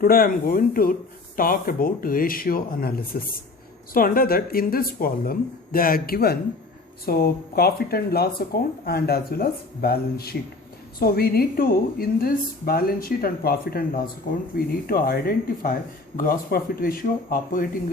Today I am going to talk about ratio analysis. So under that, in this problem they are given profit and loss account and as well as balance sheet. So we need to, in this balance sheet and profit and loss account, we need to identify gross profit ratio, operating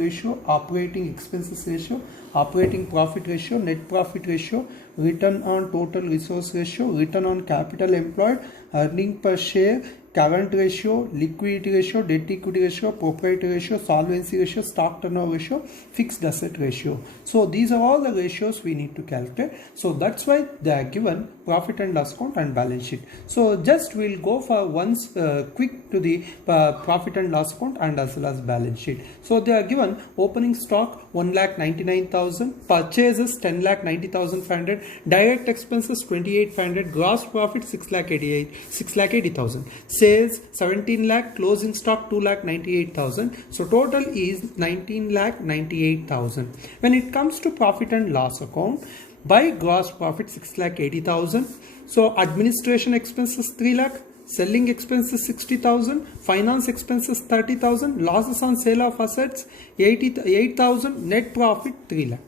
expenses ratio, operating profit ratio, net profit ratio, return on total resource ratio, return on capital employed, earning per share, current ratio, liquidity ratio, debt equity ratio, propriety ratio, solvency ratio, stock turnover ratio, fixed asset ratio. So these are all the ratios we need to calculate. So that's why they are given profit and loss account and balance sheet. So just we'll go for once quick to the profit and loss account and as well as balance sheet. So they are given opening stock 1,99,000, purchases 10,90,500, direct expenses 28,500, gross profit 6,80,000, sales 17 lakh, closing stock 2,98,000. So total is 19,98,000. When it comes to profit and loss account, by gross profit 6,80,000. So administration expenses 3 lakh, selling expenses 60,000, finance expenses 30,000, losses on sale of assets 8,000, net profit 3 lakh.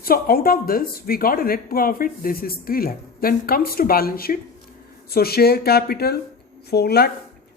So out of this we got a net profit, this is 3 lakh. Then comes to balance sheet. So share capital 4 lakh,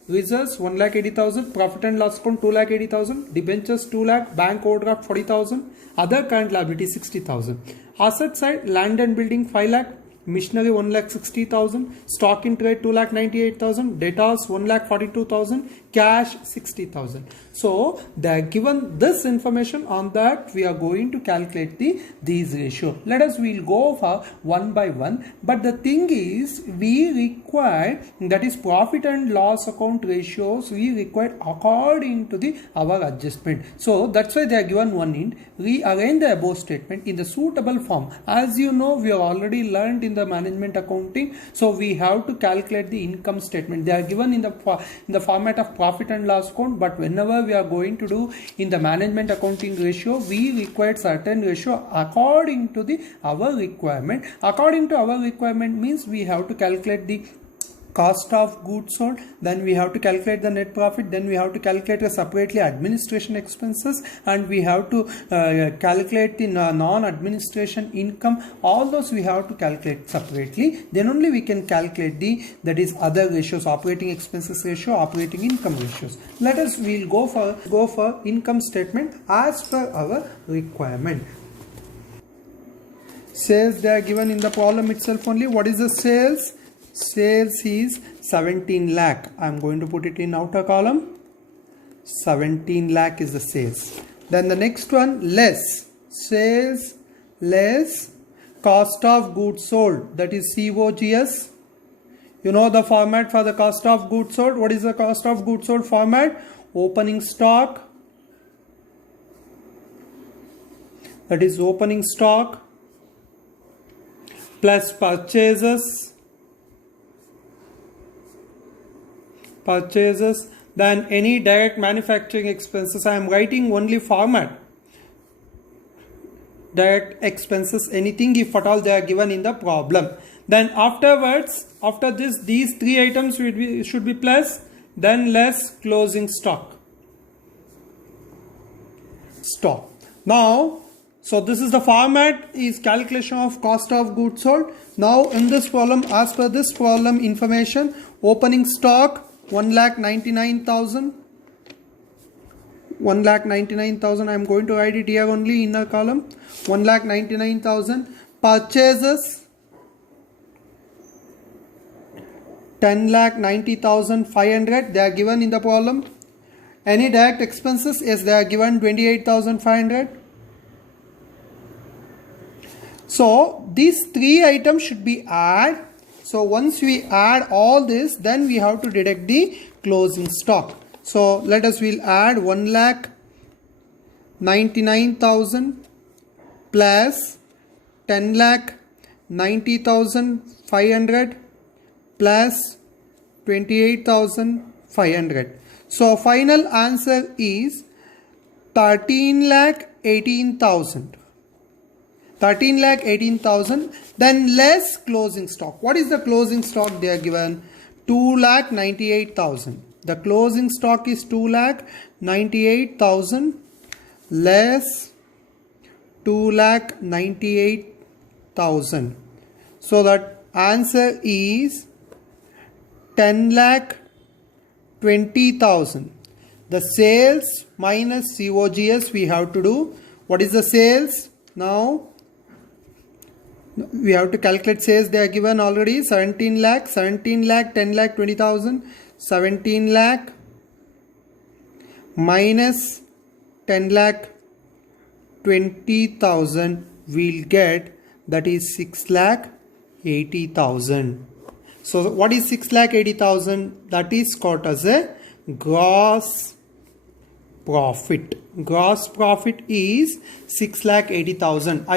reserves 1,80,000, profit and loss account 2,80,000, debentures 2 lakh, bank overdraft 40,000, other current liability 60,000. Asset side, land and building 5 lakh, machinery 1,60,000, stock in trade 2,98,000, debtors 1,42,000, cash 60,000. So they are given this information, on that we are going to calculate these ratio. We'll go for one by one, but the thing is we require, that is profit and loss account ratios, we require according to our adjustment. So that's why they are given one hint: rearrange the above statement in the suitable form. As you know, we have already learned in the management accounting, so we have to calculate the income statement. They are given in the format of profit and loss account, but whenever we are going to do in the management accounting ratio, we require certain ratio according to our requirement. According to our requirement means we have to calculate the cost of goods sold, then we have to calculate the net profit, then we have to calculate separately administration expenses, and we have to calculate the non-administration income. All those we have to calculate separately, then only we can calculate that is other ratios, operating expenses ratio, operating income ratios. We'll go for income statement as per our requirement. Sales, they are given in the problem itself only. What is the sales? Sales is 17 lakh. I am going to put it in outer column. 17 lakh is the sales. Then the next one, less. Sales less cost of goods sold, that is COGS. You know the format for the cost of goods sold. What is the cost of goods sold format? Opening stock, that is opening stock, plus purchases, then any direct manufacturing expenses. I am writing only format, direct expenses, anything if at all they are given in the problem. Then afterwards, after this, these three items should be plus, then less closing stock. Now, so this is the format, is calculation of cost of goods sold. Now in this problem, as per this problem information, opening stock 1,99,000. 1,99,000. I am going to write it here only in a column. 1,99,000. Purchases 10,90,500. They are given in the problem. Any direct expenses? Yes, they are given 28,500. So these three items should be added. So once we add all this, then we have to deduct the closing stock. So we'll add 1,99,000 plus 10,90,500 plus 28,500. So final answer is 13,18,000. 13,18,000, then less closing stock. What is the closing stock they are given? 2,98,000. The closing stock is 2,98,000 less 2,98,000. So that answer is 10,20,000. The sales minus COGS we have to do. What is the sales? Now we have to calculate sales. They are given already 17 lakh, 10 lakh, 20,000, 17 lakh minus 10 lakh 20,000 we'll get, that is 6,80,000. So what is 6,80,000? That is called as a gross profit. Gross profit is 6,80,000.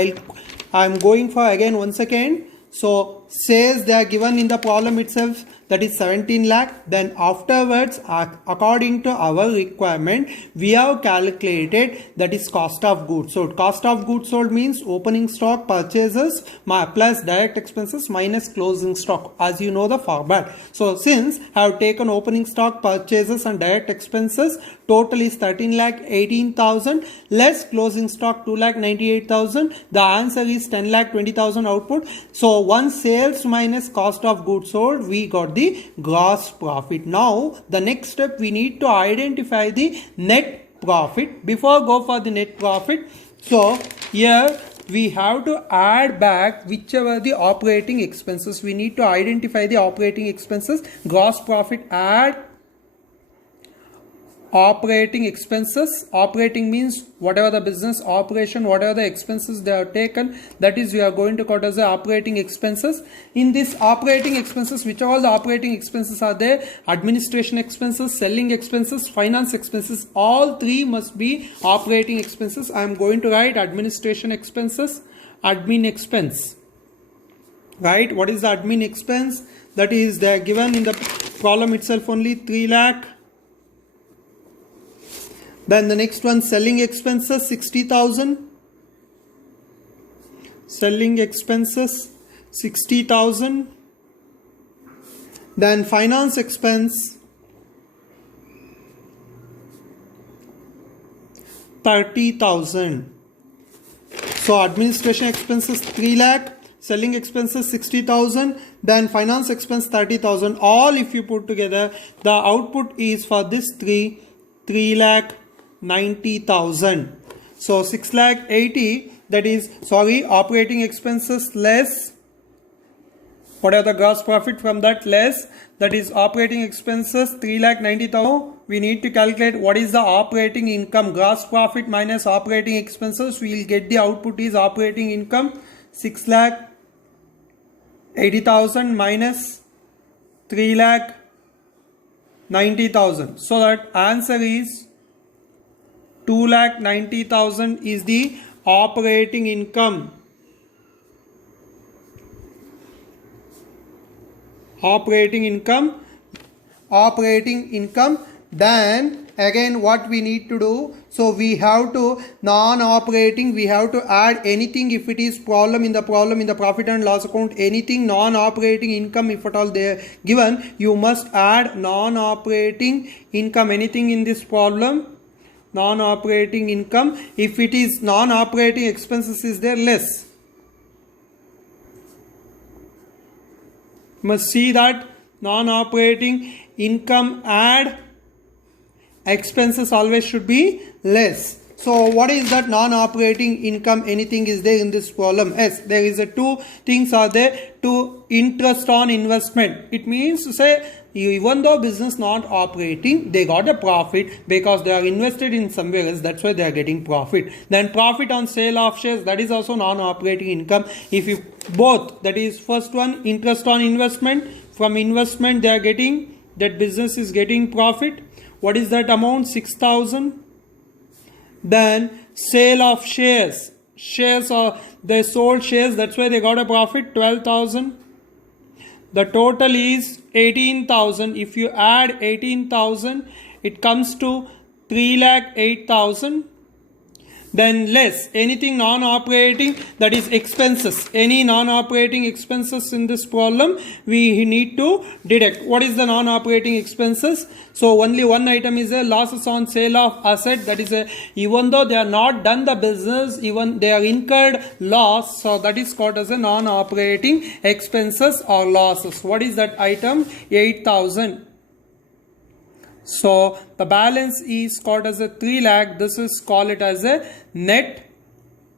I'm going for again once again. So sales they are given in the problem itself, that is 17 lakh. Then afterwards, according to our requirement, we have calculated that is cost of goods sold. Cost of goods sold means opening stock purchases plus direct expenses minus closing stock, as you know the format. So since I have taken opening stock purchases and direct expenses, total is 13,18,000 less closing stock 2,98,000. The answer is 10,20,000 output. So once sales minus cost of goods sold, we got the gross profit. Now the next step, we need to identify the net profit. Before go for the net profit, so here we have to add back whichever the operating expenses. We need to identify the operating expenses. Gross profit, add operating expenses. Operating means whatever the business operation, whatever the expenses they have taken, that is we are going to call as the operating expenses. In this operating expenses, which all the operating expenses are there? Administration expenses, selling expenses, finance expenses, all three must be operating expenses. I am going to write administration expenses, admin expense. Right? What is the admin expense? That is they are given in the column itself only, 3 lakh. Then the next one, selling expenses 60,000. Selling expenses 60,000. Then finance expense 30,000. So administration expenses 3 lakh. Selling expenses 60,000, then finance expense 30,000. All if you put together, the output is for this 3,90,000. So 6,80,000, that is operating expenses less whatever the gross profit from that less, that is operating expenses 3,90,000. We need to calculate what is the operating income. Gross profit minus operating expenses, we will get the output is operating income 6,80,000 minus 3,90,000. So that answer is 2,90,000 is the operating income. Operating income. Then again what we need to do, so we have to non-operating, we have to add anything if it is problem in the profit and loss account, anything non-operating income if at all they are given, you must add non-operating income. Anything in this problem, non-operating income, if it is non-operating expenses is there, less. Must see that non-operating income add expenses always should be less. So what is that non-operating income? Anything is there in this problem? Yes, there is a two things are there. To interest on investment. It means to say even though business not operating, they got a profit because they are invested in somewhere else. That's why they are getting profit. Then profit on sale of shares, that is also non-operating income. If you both, that is first one interest on investment, from investment they are getting, that business is getting profit. What is that amount? 6,000. Then sale of shares. Shares are they sold shares, that's why they got a profit, 12,000. The total is 18,000. If you add 18,000, it comes to 3,08,000. Then less anything non-operating, that is expenses. Any non-operating expenses in this problem we need to deduct. What is the non-operating expenses? So only one item is a losses on sale of asset, that is a, even though they are not done the business, even they are incurred loss, so that is called as a non-operating expenses or losses. What is that item? 8,000. So the balance is called as a 3 lakh. This is called it as a net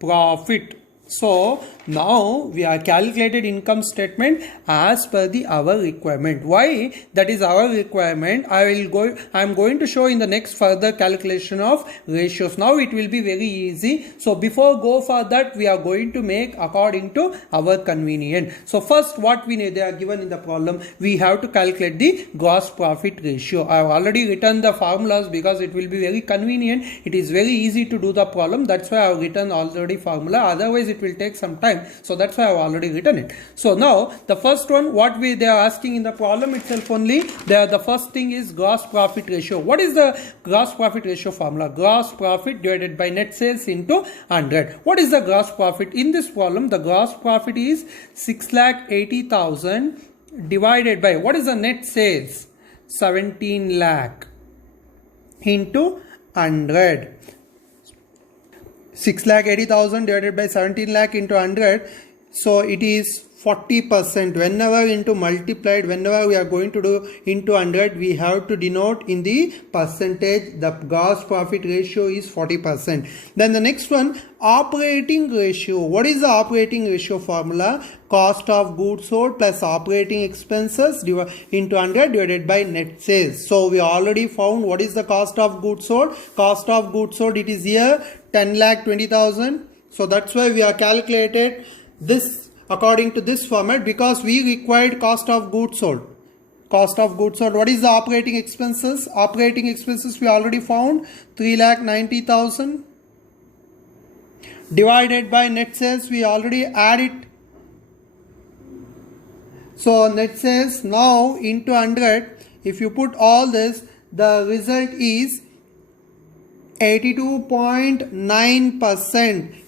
profit. So now we are calculated income statement as per our requirement. Why that is our requirement, I am going to show in the next further calculation of ratios. Now it will be very easy. So before go for that, we are going to make according to our convenience. So first what we need, they are given in the problem, we have to calculate the gross profit ratio. I have already written the formulas because it will be very convenient. It is very easy to do the problem. That's why I have written already formula. Otherwise it will take some time. So that's why I have already written it. So now the first one, what they are asking in the problem itself only, the first thing is gross profit ratio. What is the gross profit ratio formula? Gross profit divided by net sales into 100. What is the gross profit? In this problem, the gross profit is 6,80,000 divided by, what is the net sales? 17 lakh into 100. 6,80,000 divided by 17 lakh into 100. So it is 40%. Whenever into multiplied, whenever we are going to do into 100, we have to denote in the percentage. The gross profit ratio is 40%. Then the next one, operating ratio. What is the operating ratio formula? Cost of goods sold plus operating expenses into 100 divided by net sales. So we already found what is the cost of goods sold. Cost of goods sold, it is here 10,20,000. So that's why we are calculated this according to this format, because we required cost of goods sold. Cost of goods sold. What is the operating expenses? Operating expenses we already found 3,90,000 divided by net sales. We already add it. So net sales now into 100. If you put all this, the result is 82.9%.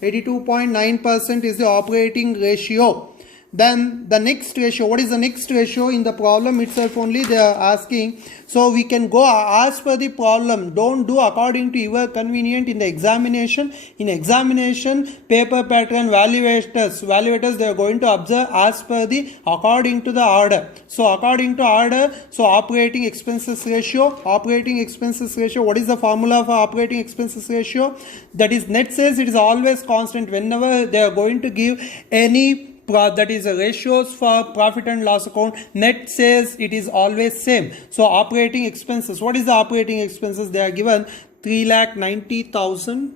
82.9% is the operating ratio. Then the next ratio, what is the next ratio? In the problem itself only they are asking. So we can go as per the problem. Don't do according to your convenient in the examination. In examination, paper pattern, valuators they are going to observe as per the according to the order. So according to order, so operating expenses ratio. Operating expenses ratio, what is the formula for operating expenses ratio? That is net sales, it is always constant. Whenever they are going to give any that is ratios for profit and loss account, net sales, it is always same. So operating expenses, what is the operating expenses? They are given 3,90,000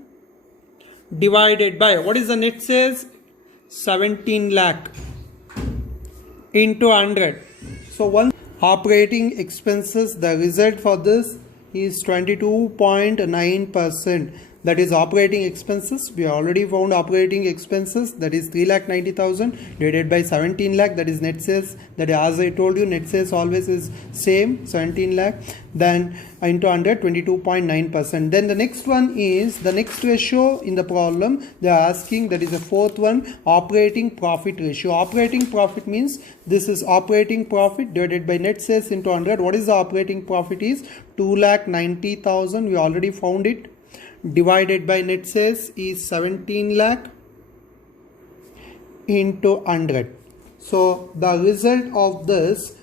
divided by, what is the net sales? 17 lakh into 100. So one operating expenses, the result for this is 22.9%. That is operating expenses. We already found operating expenses, that is 3,90,000 divided by 17 lakh, that is net sales. That is, as I told you, net sales always is same, 17 lakh. Then into 100, 22.9%. Then the next one is the next ratio in the problem. They are asking, that is the fourth one, operating profit ratio. Operating profit means this is operating profit divided by net sales into 100. What is the operating profit is? 2,90,000. We already found it. Divided by net sales is 17 lakh into 100. So the result of this,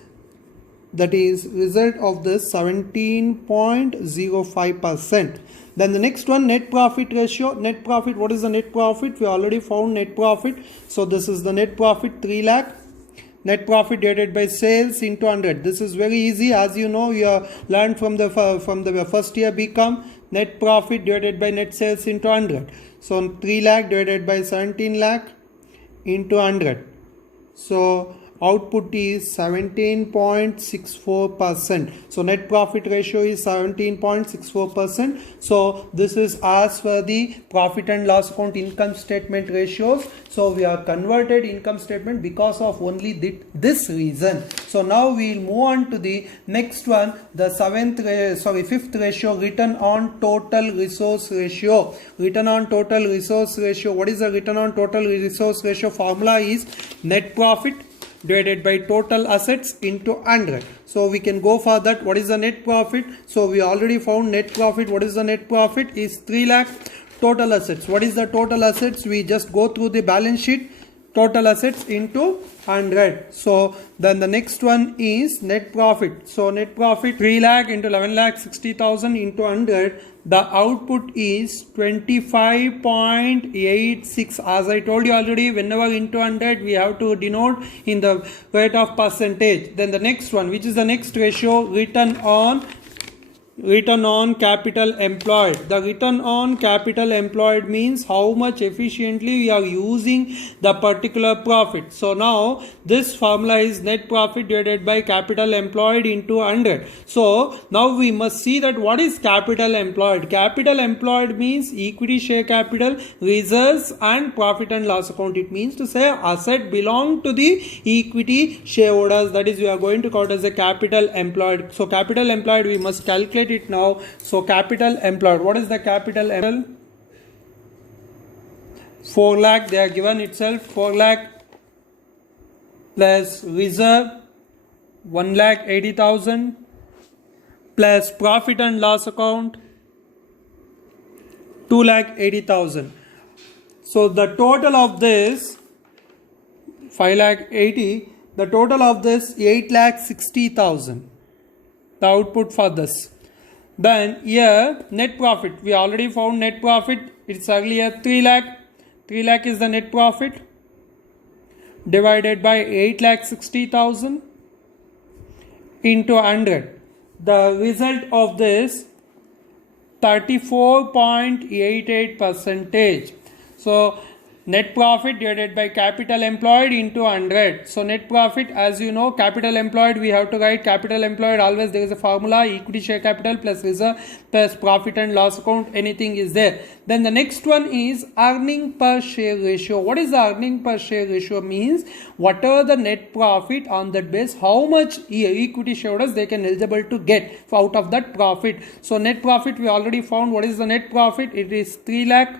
that is result of this 17.05%. Then the next one, net profit ratio. Net profit, what is the net profit? We already found net profit. So this is the net profit, 3 lakh. Net profit divided by sales into 100. This is very easy, as you know, you have learned from the first year BCom. Net profit divided by net sales into 100. So 3 lakh divided by 17 lakh into 100. So output is 17.64%. So net profit ratio is 17.64%. So this is as per the profit and loss account income statement ratios. So we are converted income statement because of only this reason. So now we will move on to the next one, the fifth ratio, return on total resource ratio. Return on total resource ratio. What is the return on total resource ratio? Formula is net profit divided by total assets into 100. So we can go for that. What is the net profit? So we already found net profit. What is the net profit? Is 3 lakh. Total assets. What is the total assets? We just go through the balance sheet. Total assets into 100. So then the next one is net profit. So net profit 3 lakh into 11 lakh 60,000 into 100. The output is 25.86. As I told you already, whenever into 100 we have to denote in the rate of percentage. Then the next one, which is the next ratio, return on capital employed. The return on capital employed means how much efficiently we are using the particular profit. So now this formula is net profit divided by capital employed into 100. So now we must see that what is capital employed. Capital employed means equity share capital, reserves and profit and loss account. It means to say asset belong to the equity shareholders. That is, we are going to count as a capital employed. So capital employed we must calculate it now. So capital employed, what is the capital employed? 4 lakh, they are given itself. 4 lakh plus reserve 1,80,000 plus profit and loss account 2,80,000. So the total of this 5,80,000, the total of this 8,60,000, the output for this. Then here net profit, we already found net profit. It's earlier 3 lakh. 3 lakh is the net profit divided by 8,60,000 into 100. The result of this 34.88%. So net profit divided by capital employed into 100. So net profit, as you know, capital employed, we have to write capital employed always. There is a formula, equity share capital plus reserve plus profit and loss account, anything is there. Then the next one is earning per share ratio. What is the earning per share ratio? Means whatever the net profit, on that base how much equity shareholders they can eligible to get out of that profit. So net profit we already found. What is the net profit? It is 3 lakh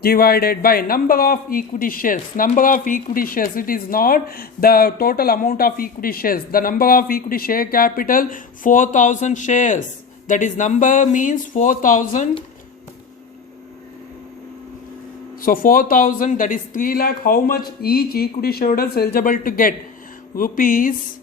divided by number of equity shares. Number of equity shares, it is not the total amount of equity shares. The number of equity share capital 4,000 shares. That is, number means 4,000. So 4,000, that is 3 lakh. How much each equity shareholder is eligible to get? Rupees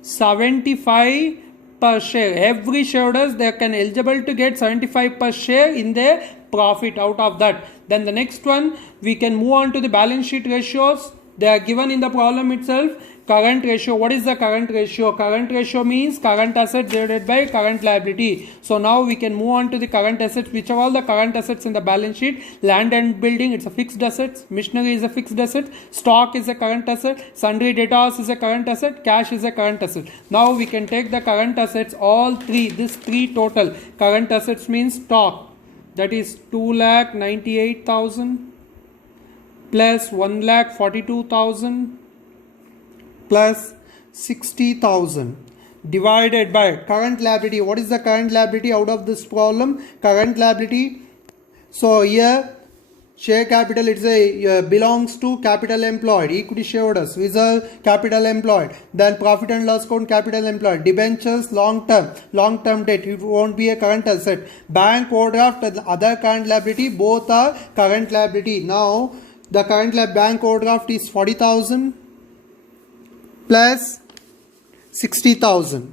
75 per share. Every shareholders they can eligible to get 75 per share in their profit out of that. Then the next one, we can move on to the balance sheet ratios. They are given in the problem itself. Current ratio. What is the current ratio? Current ratio means current asset divided by current liability. So now we can move on to the current assets. Which are all the current assets in the balance sheet? Land and building, it's a fixed asset. Machinery is a fixed asset. Stock is a current asset. Sundry debtors is a current asset. Cash is a current asset. Now we can take the current assets, all three. This three total. Current assets means stock. That is 2,98,000 plus 1,42,000 plus 60,000 divided by current liability. What is the current liability out of this problem? Current liability. So here share capital, it's a belongs to capital employed, equity shareholders, reserve capital employed, then profit and loss account capital employed, debentures long term debt, it won't be a current asset, bank overdraft and other current liability, both are current liability. Now the current bank overdraft is 40,000 plus 60,000.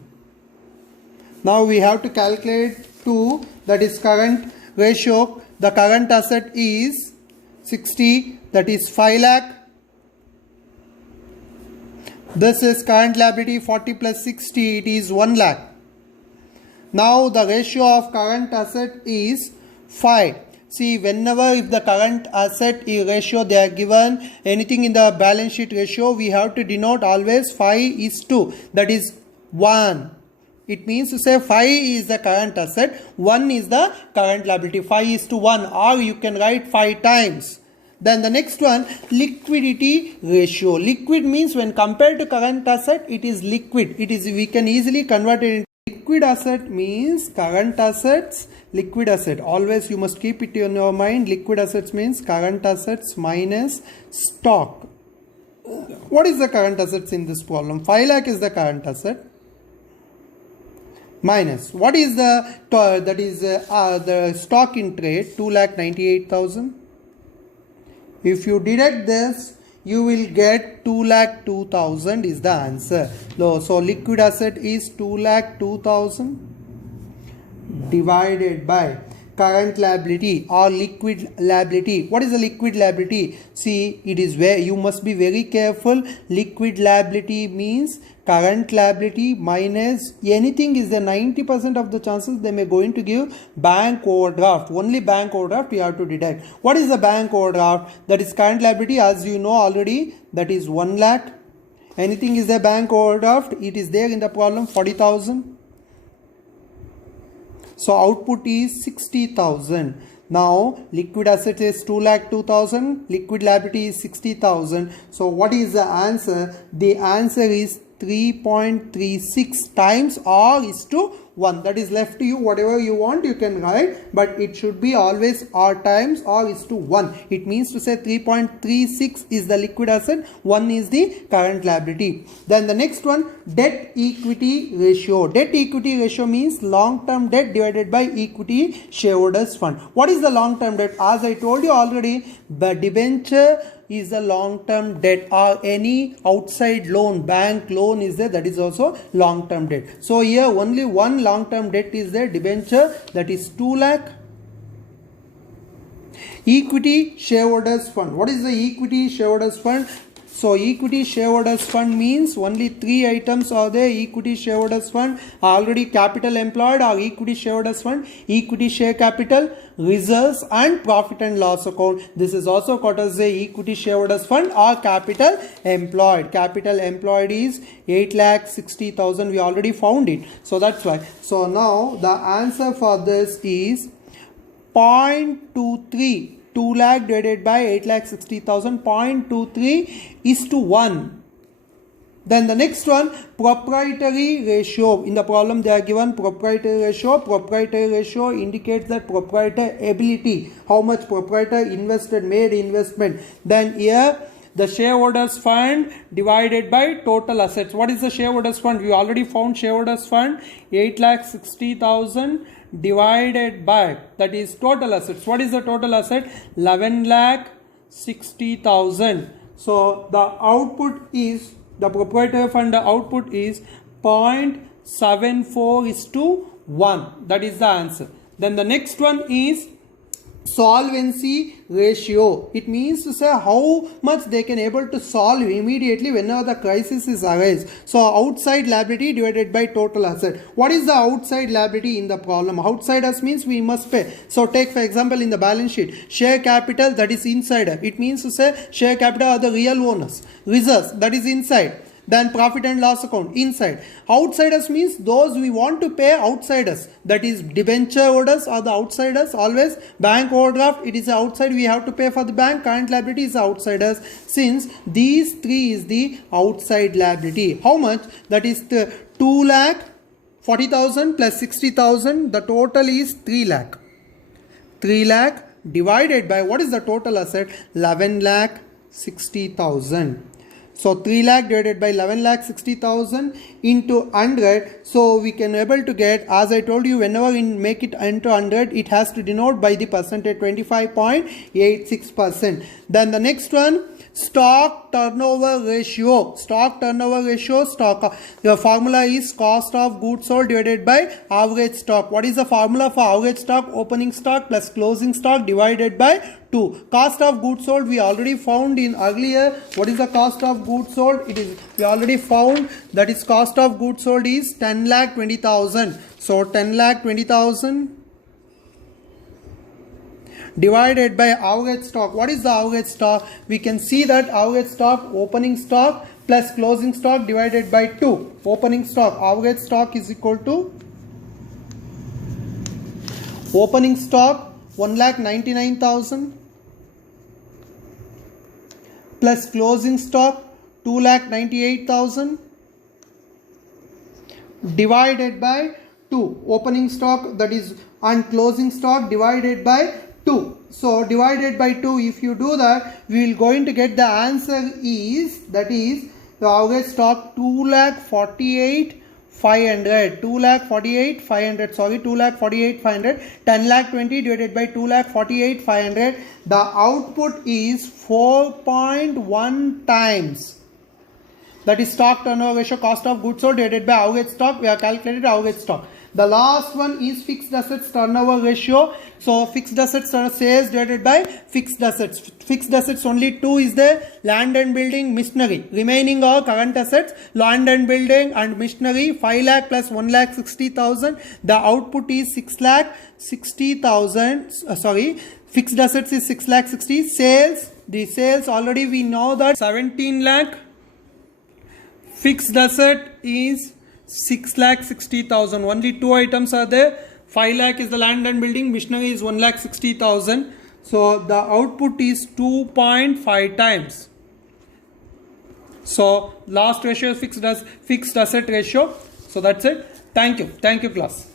Now we have to calculate 2, that is current ratio. The current asset is 60, that is 5 lakh. This is current liability 40 plus 60, it is 1 lakh. Now the ratio of current asset is 5. See, whenever if the current asset ratio they are given anything in the balance sheet ratio, we have to denote always 5:2. That is 1. It means to say 5 is the current asset, 1 is the current liability. 5:1, or you can write 5 times. Then the next one, liquidity ratio. Liquid means when compared to current asset, it is liquid. We can easily convert it into liquid asset means current assets, liquid asset. Always you must keep it in your mind. Liquid assets means current assets minus stock. What is the current assets in this problem? 5 lakh is the current asset. Minus what is the stock in trade, 2,98,000. If you deduct this, you will get 2,02,000 is the answer. So liquid asset is 2,02,000 divided by current liability or liquid liability. What is a liquid liability? See, it is where you must be very careful. Liquid liability means current liability minus anything is the 90% of the chances they may going to give bank overdraft. Only bank overdraft you have to deduct. What is the bank overdraft? That is current liability, as you know already, that is 1 lakh. Anything is the bank overdraft, it is there in the problem, 40,000. So output is 60,000. Now liquid asset is 2,02,000, liquid liability is 60,000. So what is the answer? The answer is 3.36 times R:1. That is left to you. Whatever you want you can write, but it should be always R times R:1. It means to say 3.36 is the liquid asset, 1 is the current liability. Then the next one, debt equity ratio. Debt equity ratio means long term debt divided by equity shareholders fund. What is the long term debt? As I told you already, the debenture is a long term debt, or any outside loan, bank loan is there, that is also long term debt. So here only one long term debt is there, debenture, that is 2 lakh. Equity shareholders fund. What is the equity shareholders fund? So equity shareholders fund means only 3 items are there. Equity shareholders fund, already capital employed or equity shareholders fund, equity share capital, reserves and profit and loss account. This is also called as the equity shareholders fund or capital employed. Capital employed is 8,60,000. We already found it. So that's why. So now the answer for this is 0.23. 2 lakh divided by 8,60,000, 0.23:1. Then the next one, proprietary ratio. In the problem they are given proprietary ratio. Proprietary ratio indicates that proprietor ability, how much proprietor invested, made investment. Then here the shareholders fund divided by total assets. What is the shareholders fund? We already found shareholders fund, 8,60,000 divided by, that is total assets. What is the total asset? 11,60,000. So the output is, the proprietary fund, the output is 0.74:1. That is the answer. Then the next one is solvency ratio. It means to say how much they can able to solve immediately whenever the crisis is arise. So outside liability divided by total asset. What is the outside liability in the problem? Outsiders means we must pay. So take for example in the balance sheet, share capital, that is insider. It means to say share capital are the real owners. Reserves, that is inside. Then profit and loss account, inside. Outsiders means those we want to pay, outsiders. That is debenture holders are the outsiders. Always bank overdraft, it is outside, we have to pay for the bank. Current liability is outsiders. Since these three is the outside liability. How much? That is the 2,40,000 plus 60,000. The total is 3 lakh. 3 lakh divided by, what is the total asset? 11,60,000. So 3 lakh divided by 11,60,000 into 100. So we can able to get, as I told you, whenever we make it into 100, it has to denote by the percentage, 25.86%. Then the next one, stock turnover ratio. Stock turnover ratio, the formula is cost of goods sold divided by average stock. What is the formula for average stock? Opening stock plus closing stock divided by 2. Cost of goods sold we already found in earlier. What is the cost of goods sold? It is, we already found, that is cost of goods sold is 10,20,000. So 10,20,000 divided by average stock. What is the average stock? We can see that average stock, opening stock plus closing stock divided by 2. Opening stock, average stock is equal to opening stock 1,99,000 plus closing stock 2,98,000 divided by 2. Opening stock, that is, and closing stock divided by 2. So divided by 2, if you do that, we will going to get the answer is, that is, the average stock 2,48,500. 2,48,500. Sorry, 2,48,500. 10,20,000 divided by 2,48,500. The output is 4.1 times. That is stock turnover ratio, cost of goods sold divided by average stock. We have calculated average stock. The last one is fixed assets turnover ratio. So fixed assets sales divided by fixed assets. Fixed assets only 2 is the land and building, machinery. Remaining are current assets, land and building and machinery. 5 lakh plus 1,60,000. The output is 6,60,000. Fixed assets is 6,60,000. Sales, the sales already we know that 17 lakh. Fixed asset is 6,60,000. Only 2 items are there. 5 lakh is the land and building. Machinery is 1,60,000. So the output is 2.5 times. So last ratio is fixed asset ratio. So that's it. Thank you. Thank you, class.